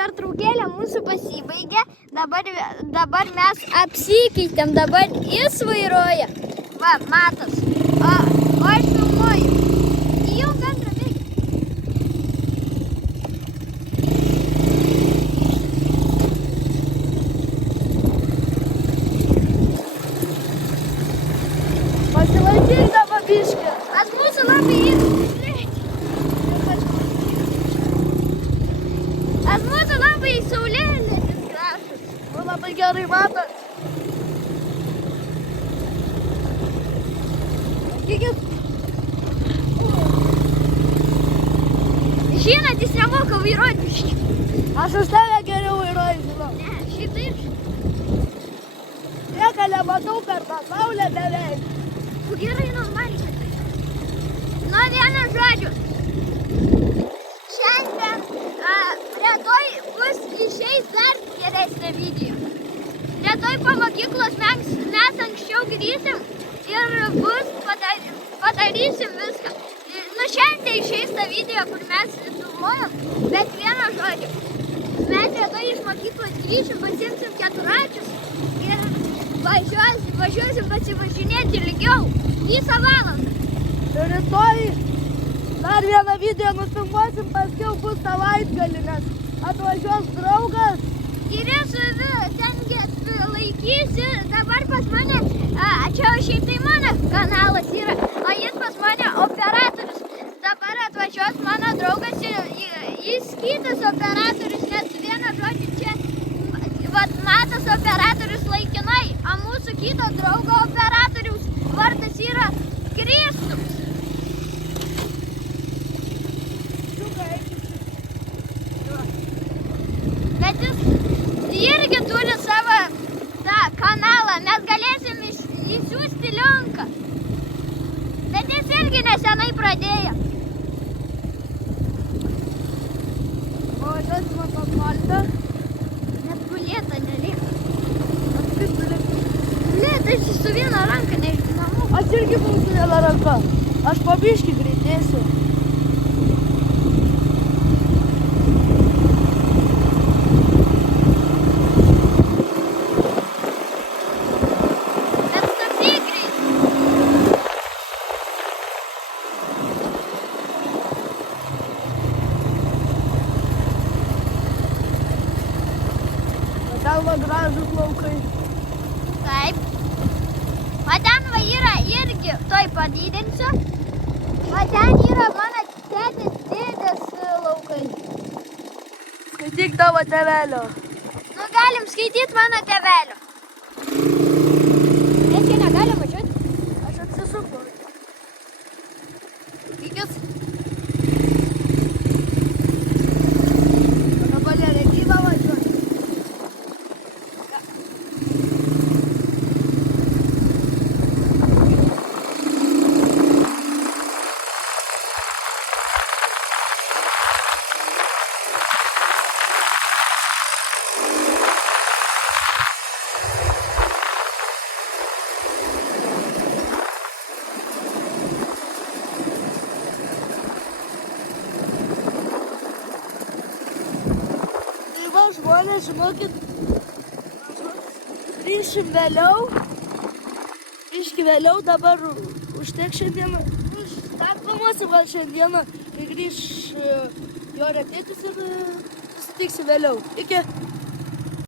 pertraukėlė mūsų pasibaigė. Dabar mes apsikeitėm, dabar jis vairuoja. Va, matos. O aš filmuoju. Jau bendra veikia. Pasilankyk dabar biškį. Ant mūsų labai Ant mūsų labai saulėlydis gražus. Nu, labai gerai matot. Sakykit. Žinot, jis nemoka vairuoti. Aš už tave geriau vairuoju, žinau. Ne, šiaip taip. Nieko nematau per tą saulę beveik. Gerai, normaliai. Nu, vienu žodžiu. Šiandien rytoj bus išeis dar geresnė video. Rytoj po mokyklos mes anksčiau grįžim ir bus padarysim viską. Nu, šiandien išeis ta video, kur mes filmuojam, bet vienu žodžiu. Mes rytoj iš mokyklos grįžim, pasiimsim keturračius ir važiuosim pasivažinėti ilgiau. Visą valandą. Ir rytoj dar vieną video nufilmuosim, paskiau bus savaitgalį, nes atvažiuos draugas. Ir jis ten laikysi, dabar pas mane, čia šiaip tai mano kanalas yra, o jis pas mane operatorius. Dabar atvažiuos mano draugas, jis kitas operatorius, nes vieną žodį čia, vat matas operatorius laikinai, o mūsų kito draugo operatorius vardas yra Kristus. Bet jis irgi turi savo tą kanalą, mes galėsim įsiųsti linką. Bet jis irgi nesenai pradėjo. O aš man pasvaltą. Net gulėta nereikia. Aš kaip gulėta. Gulėta, aš su viena ranka nežinau. Aš irgi buvau su viena ranka. Aš po biškį greitėsiu. Ten va gražus laukai. Taip. O ten va yra irgi, toj padidinsiu. O ten yra mano dėdės laukai. Skaityk tavo tėvelio. Nu, galim skaityti mano tėvelio. Nes čia negalim važiuoti. Aš atsisuku. Lygis. Dabar nereikia važiuoti. Žmonės, žinokit, grįšim vėliau, dabar užtek šiandieną, dar filmuosim gal šiandieną, kai grįš jo retėtis ir susitiksim vėliau. Iki.